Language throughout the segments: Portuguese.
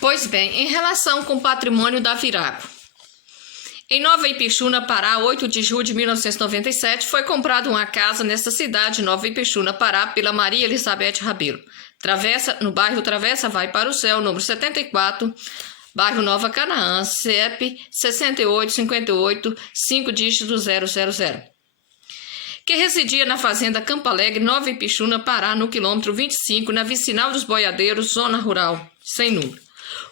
Pois bem, em relação com o patrimônio da Virago. Em Nova Ipixuna, Pará, 8 de julho de 1997, foi comprada uma casa nesta cidade, Nova Ipixuna, Pará, pela Maria Elizabeth Rabelo. No bairro Travessa Vai para o Céu, número 74, bairro Nova Canaã, CEP 6858 5 dígito 000. Que residia na fazenda Campo Alegre, Nova Ipixuna, Pará, no quilômetro 25, na vicinal dos Boiadeiros, zona rural, sem número,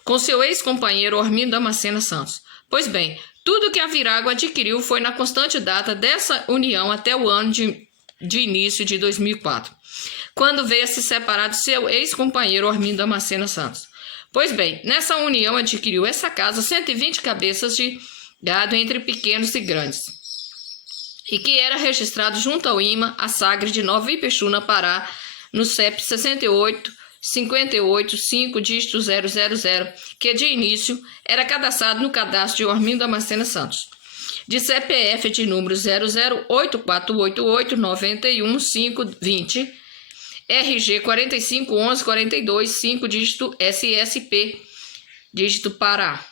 com seu ex-companheiro Ormindo Damasceno Santos. Pois bem, tudo que a Virago adquiriu foi na constante data dessa união até o ano de início de 2004, quando veio a se separar do seu ex-companheiro Ormindo Damasceno Santos. Pois bem, nessa união adquiriu essa casa 120 cabeças de gado entre pequenos e grandes, e que era registrado junto ao IMA, a SAGRE de Nova Ipixuna, Pará, no CEP 6858 5 dígito 000, que de início era cadastrado no cadastro de Ormindo Damasceno Santos, de CPF de número 008488891 RG 451142 5 dígito SSP, dígito Pará.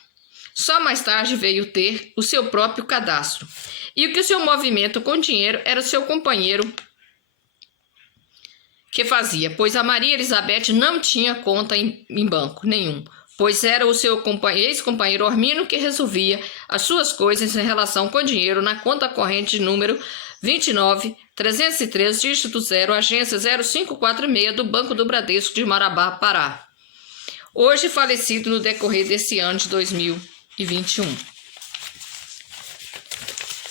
Só mais tarde veio ter o seu próprio cadastro, e o que o seu movimento com dinheiro era o seu companheiro que fazia, pois a Maria Elizabeth não tinha conta em banco nenhum, pois era o seu ex-companheiro Ormindo que resolvia as suas coisas em relação com dinheiro na conta corrente de número 29.303, dígito 0, agência 0546 do Banco do Bradesco de Marabá, Pará. Hoje falecido no decorrer desse ano de 2021.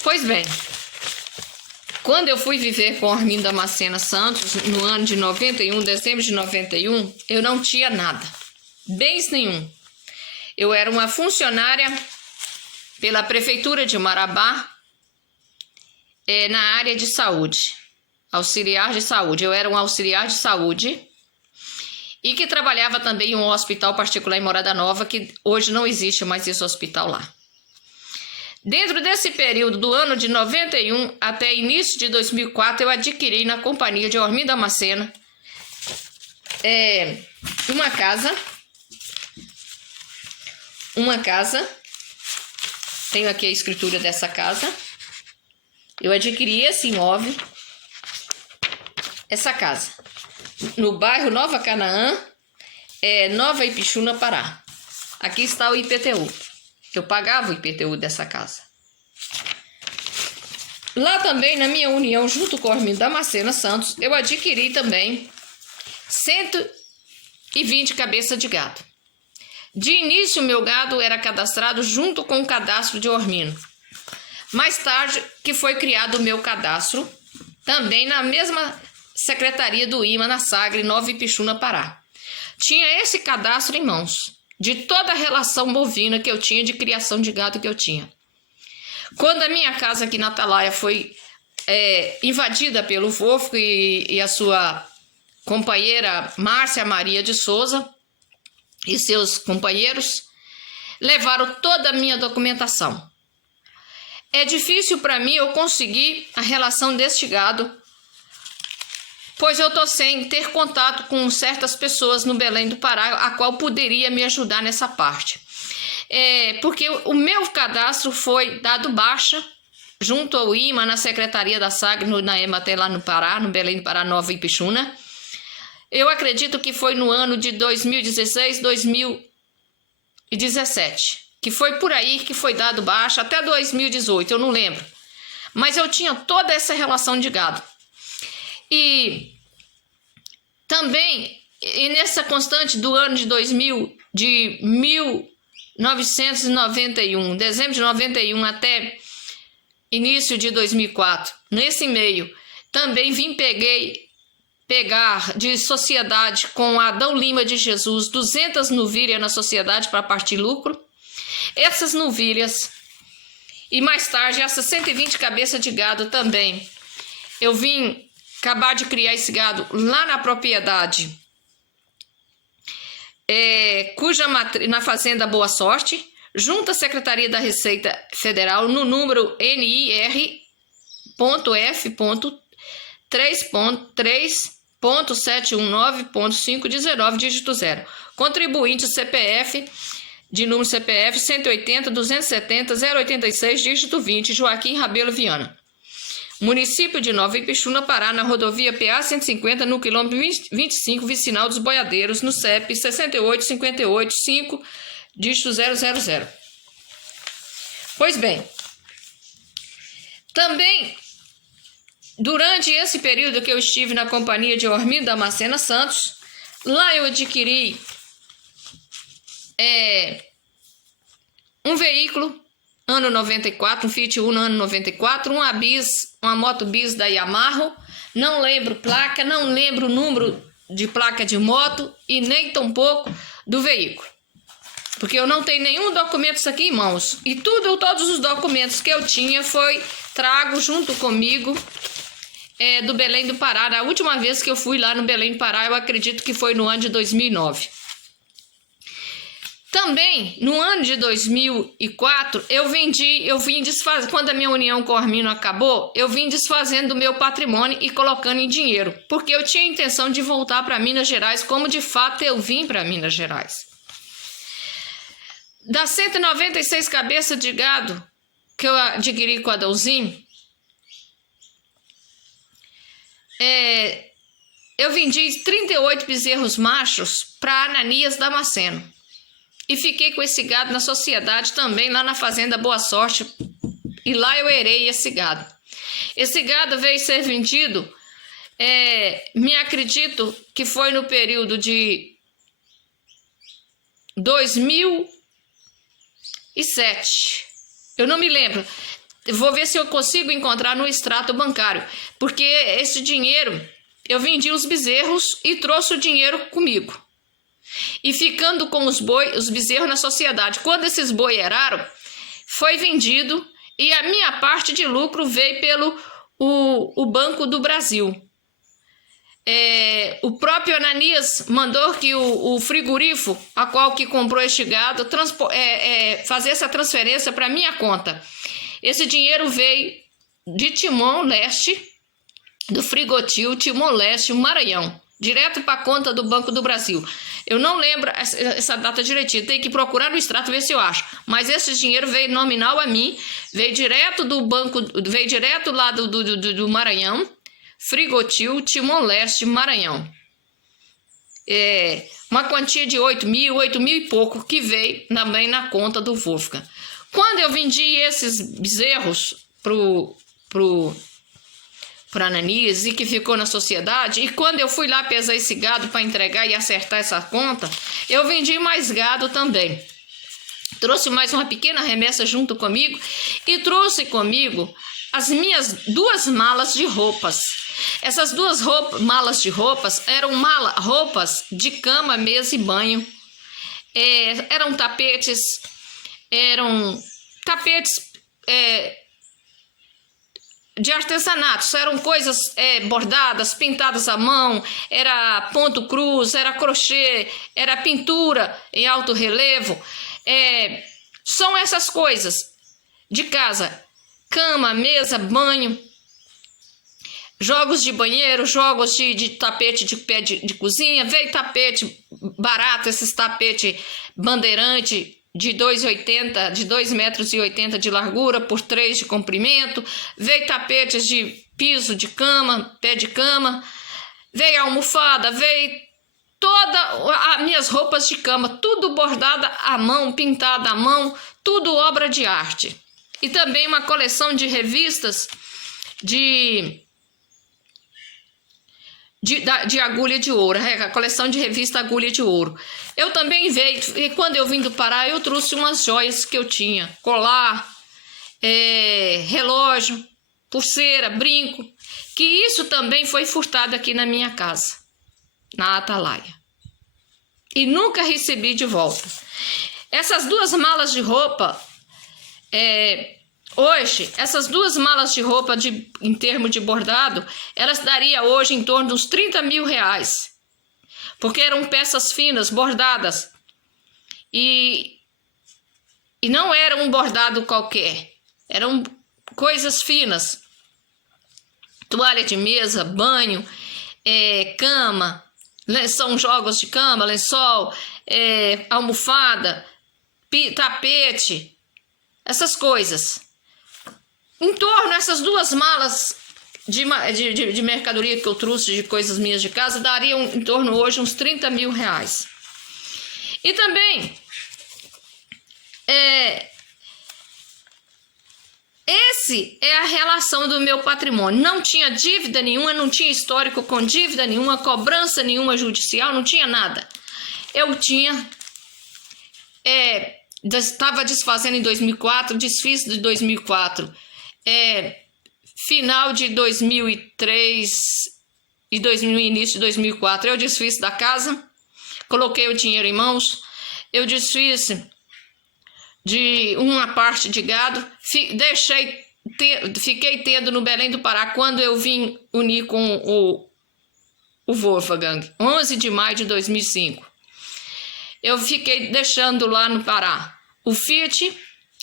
Pois bem, quando eu fui viver com Ormindo Damasceno Santos, no ano de 91, dezembro de 91, eu não tinha nada, bens nenhum. Eu era uma funcionária pela Prefeitura de Marabá, na área de saúde, auxiliar de saúde. Eu era um auxiliar de saúde e que trabalhava também em um hospital particular em Morada Nova, que hoje não existe mais esse hospital lá. Dentro desse período do ano de 91 até início de 2004, eu adquiri na companhia de Ormindo Damasceno uma casa, tenho aqui a escritura dessa casa. Eu adquiri esse imóvel, essa casa, no bairro Nova Canaã, Nova Ipixuna, Pará. Aqui está o IPTU. Eu pagava o IPTU dessa casa. Lá também, na minha união, junto com o Ormindo Damasceno Santos, eu adquiri também 120 cabeças de gado. De início, meu gado era cadastrado junto com o cadastro de Ormindo. Mais tarde, que foi criado o meu cadastro, também na mesma secretaria do IMA, na SAGRE, Nova Ipixuna, Pará. Tinha esse cadastro em mãos, de toda a relação bovina que eu tinha, de criação de gado que eu tinha. Quando a minha casa aqui na Atalaia foi invadida pelo Wolf e a sua companheira Márcia Maria de Souza e seus companheiros, levaram toda a minha documentação. É difícil para mim eu conseguir a relação deste gado, pois eu estou sem ter contato com certas pessoas no Belém do Pará, a qual poderia me ajudar nessa parte. Porque o meu cadastro foi dado baixa junto ao IMA, na Secretaria da SAG, na EMATE, lá no Pará, no Belém do Pará, Nova Ipixuna. Eu acredito que foi no ano de 2016, 2017, que foi por aí que foi dado baixa, até 2018, eu não lembro. Mas eu tinha toda essa relação de gado. E também, nessa constante do ano de 1991, dezembro de 91 até início de 2004, nesse meio, também pegar de sociedade com Adão Lima de Jesus 200 novilhas na sociedade para partir lucro. Essas novilhas e mais tarde essas 120 cabeças de gado também. Eu vim acabar de criar esse gado lá na propriedade, na fazenda Boa Sorte, junto à Secretaria da Receita Federal, no número NIR.F.3.3 0.719.519, dígito 0. Contribuinte CPF, de número CPF 180-270-086, dígito 20, Joaquim Rabelo Viana. Município de Nova Ipixuna, Pará, na rodovia PA 150, no quilômetro 25, vicinal dos Boiadeiros, no CEP 6858-5, dígito 000. Pois bem, também, durante esse período que eu estive na companhia de Ormindo Damascena Santos, lá eu adquiri um veículo, ano 94, um Fiat Uno, ano 94, uma moto bis da Yamaha, não lembro placa, não lembro o número de placa de moto e nem tampouco do veículo. Porque eu não tenho nenhum documento aqui em mãos. E todos os documentos que eu tinha foi trago junto comigo do Belém do Pará. Na última vez que eu fui lá no Belém do Pará, eu acredito que foi no ano de 2009. Também, no ano de 2004, eu vim desfazer, quando a minha união com o Ormino acabou, eu vim desfazendo o meu patrimônio e colocando em dinheiro, porque eu tinha a intenção de voltar para Minas Gerais, como de fato eu vim para Minas Gerais. Das 196 cabeças de gado que eu adquiri com a Adãozinho, eu vendi 38 bezerros machos para Ananias Damasceno. E fiquei com esse gado na sociedade também, lá na Fazenda Boa Sorte. E lá eu herei esse gado. Esse gado veio ser vendido, me acredito que foi no período de 2007. Eu não me lembro. Vou ver se eu consigo encontrar no extrato bancário. Porque esse dinheiro, eu vendi os bezerros e trouxe o dinheiro comigo. E ficando com os bezerros na sociedade. Quando esses boi eraram, foi vendido e a minha parte de lucro veio pelo o Banco do Brasil. O próprio Ananias mandou que o frigorífico, a qual que comprou este gado, fazer essa transferência para minha conta. Esse dinheiro veio de Timor-Leste, do Frigotil Timor-Leste, Maranhão, direto para a conta do Banco do Brasil. Eu não lembro essa data direitinho, tem que procurar no extrato ver se eu acho. Mas esse dinheiro veio nominal a mim, veio direto do banco, veio direto lá do Maranhão, Frigotil Timor-Leste, Maranhão. Uma quantia de 8 mil e pouco que veio também na conta do Wolfgang. Quando eu vendi esses bezerros para Ananias e que ficou na sociedade, e quando eu fui lá pesar esse gado para entregar e acertar essa conta, eu vendi mais gado também. Trouxe mais uma pequena remessa junto comigo e trouxe comigo as minhas 2 malas de roupas. Essas 2 malas de roupas eram roupas de cama, mesa e banho. Eram tapetes de artesanato, eram coisas bordadas, pintadas à mão, era ponto cruz, era crochê, era pintura em alto relevo. São essas coisas de casa: cama, mesa, banho, jogos de banheiro, jogos de tapete de pé de cozinha. Veio tapete barato, esses tapete bandeirante, de 2,80, de 2,80 metros de largura por 3 de comprimento. Veio tapetes de piso de cama, pé de cama. Veio almofada, veio todas as minhas roupas de cama, tudo bordada à mão, pintada à mão, tudo obra de arte. E também uma coleção de revistas de agulha de ouro, a coleção de revista Agulha de Ouro. Eu também veio, e quando eu vim do Pará, eu trouxe umas joias que eu tinha: colar, relógio, pulseira, brinco, que isso também foi furtado aqui na minha casa, na Atalaia. E nunca recebi de volta. Essas 2 malas de roupa, hoje, essas 2 malas de roupa em termos de bordado, elas daria hoje em torno dos 30 mil reais. Porque eram peças finas, bordadas. E não era um bordado qualquer. Eram coisas finas. Toalha de mesa, banho, cama, são jogos de cama, lençol, almofada, tapete, essas coisas. Em torno dessas 2 malas de mercadoria que eu trouxe, de coisas minhas de casa, dariam em torno hoje uns 30 mil reais. E também, esse é a relação do meu patrimônio. Não tinha dívida nenhuma, não tinha histórico com dívida nenhuma, cobrança nenhuma judicial, não tinha nada. Eu tinha, estava desfazendo em 2004, desfiz de 2004, final de 2003 e início de 2004, eu desfiz da casa, coloquei o dinheiro em mãos, eu desfiz de uma parte de gado, fiquei tendo no Belém do Pará quando eu vim unir com o Wolfgang, 11 de maio de 2005. Eu fiquei deixando lá no Pará o Fiat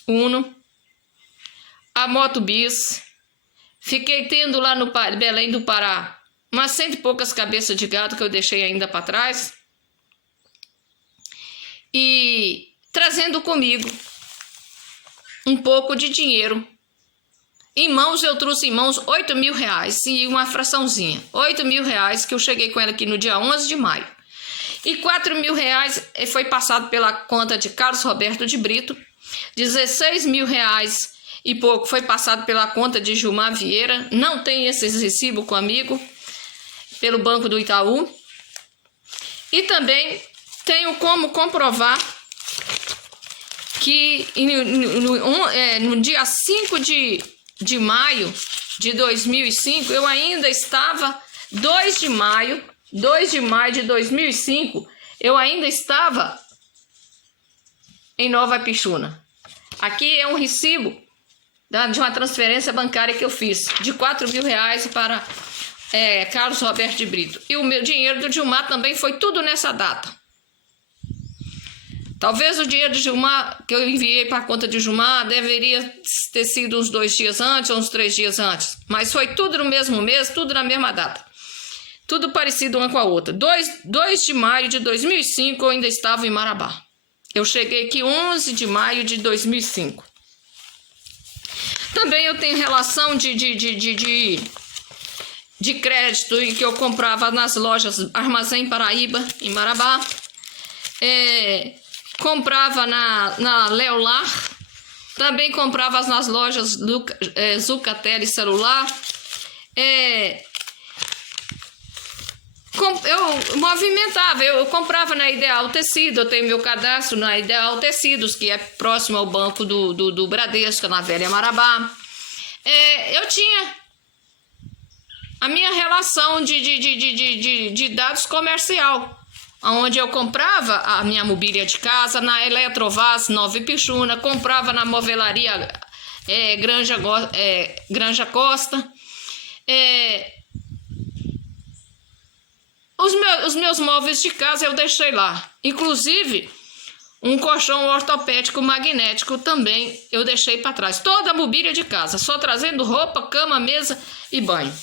Uno, a Moto Bis, fiquei tendo lá no Belém do Pará umas 100 e poucas cabeças de gado que eu deixei ainda para trás, e trazendo comigo um pouco de dinheiro. Em mãos, eu trouxe em mãos 8 mil reais e uma fraçãozinha. 8 mil reais que eu cheguei com ela aqui no dia 11 de maio. E 4 mil reais foi passado pela conta de Carlos Roberto de Brito. 16 mil reais e pouco foi passado pela conta de Gilmar Vieira. Não tem esses recibos comigo, pelo Banco do Itaú. E também tenho como comprovar que no dia 5 de maio de 2005, eu ainda estava, 2 de maio de 2005, eu ainda estava em Nova Ipixuna. Aqui é um recibo de uma transferência bancária que eu fiz, de 4 mil reais para Carlos Roberto de Brito. E o meu dinheiro do Gilmar também foi tudo nessa data. Talvez o dinheiro de Gilmar, que eu enviei para a conta de Gilmar, deveria ter sido uns 2 dias antes ou uns 3 dias antes. Mas foi tudo no mesmo mês, tudo na mesma data. Tudo parecido uma com a outra. 2 de maio de 2005 eu ainda estava em Marabá. Eu cheguei aqui 11 de maio de 2005. Também eu tenho relação de crédito em que eu comprava nas lojas Armazém Paraíba, em Marabá. Comprava na Leolar, também comprava nas lojas Zucatel e Celular. Eu movimentava, eu comprava na Ideal Tecido, eu tenho meu cadastro na Ideal Tecidos, que é próximo ao banco do Bradesco, na Velha Marabá. Eu tinha a minha relação de dados comercial, onde eu comprava a minha mobília de casa na Eletrovaz Nova Ipixuna, comprava na Movelaria Granja Costa. Os meus móveis de casa eu deixei lá, inclusive um colchão ortopédico magnético também eu deixei para trás. Toda a mobília de casa, só trazendo roupa, cama, mesa e banho.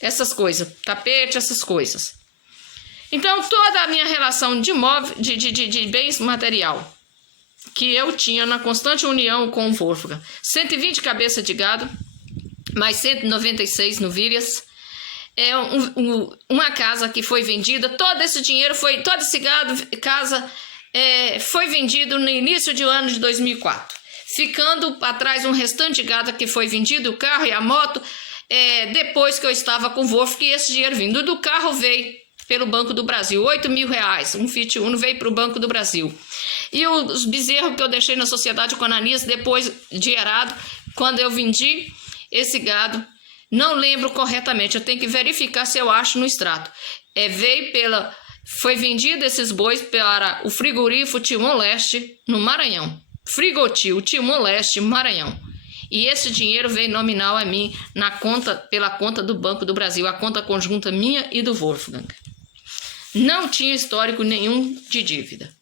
Essas coisas, tapete, essas coisas. Então, toda a minha relação de bens material que eu tinha na constante união com o Wolfgang, 120 cabeças de gado, mais 196 novilhas, uma casa que foi vendida, todo esse dinheiro todo esse casa foi vendido no início do ano de 2004, ficando para trás um restante de gado que foi vendido, o carro e a moto, depois que eu estava com o Wolfgang, e esse dinheiro vindo do carro veio pelo Banco do Brasil, 8 mil reais, um Fiat Uno veio para o Banco do Brasil. E os bezerros que eu deixei na Sociedade com Ananias, depois de errado, quando eu vendi esse gado, não lembro corretamente, eu tenho que verificar se eu acho no extrato. Foi vendido esses bois para o frigorífico Timor-Leste, no Maranhão. Frigotil, Timor-Leste, Maranhão. E esse dinheiro veio nominal a mim pela conta do Banco do Brasil, a conta conjunta minha e do Wolfgang. Não tinha histórico nenhum de dívida.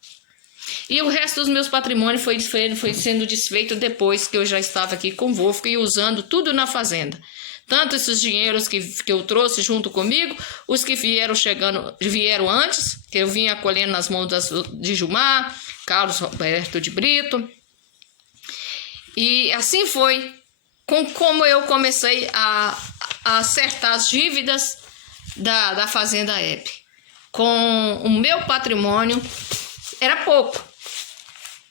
E o resto dos meus patrimônios foi sendo desfeito depois que eu já estava aqui com o Wolfgang e usando tudo na fazenda. tanto esses dinheiros que eu trouxe junto comigo, os que vieram antes, que eu vinha acolhendo nas mãos de Gilmar, Carlos Roberto de Brito. E assim foi como eu comecei a acertar as dívidas da Fazenda Hebe. Com o meu patrimônio, era pouco.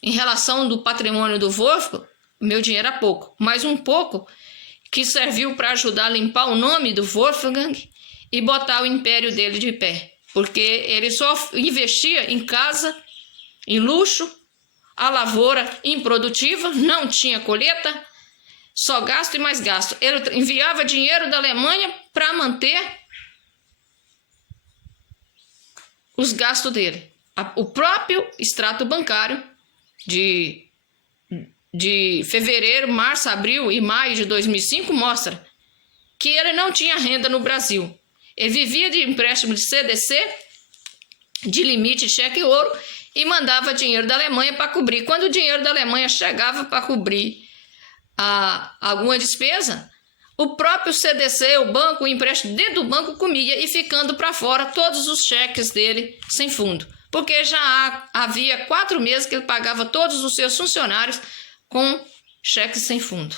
Em relação do patrimônio do Wolfgang, meu dinheiro era pouco, mas um pouco que serviu para ajudar a limpar o nome do Wolfgang e botar o império dele de pé. Porque ele só investia em casa, em luxo, a lavoura improdutiva, não tinha colheita, só gasto e mais gasto. Ele enviava dinheiro da Alemanha para manter os gastos dele. O próprio extrato bancário de fevereiro, março, abril e maio de 2005 mostra que ele não tinha renda no Brasil. Ele vivia de empréstimo de CDC, de limite de cheque ouro, e mandava dinheiro da Alemanha para cobrir. Quando o dinheiro da Alemanha chegava para cobrir alguma despesa, o próprio CDC, o banco, o empréstimo dentro do banco comia e ficando para fora todos os cheques dele sem fundo. Porque já havia 4 meses que ele pagava todos os seus funcionários com cheques sem fundo.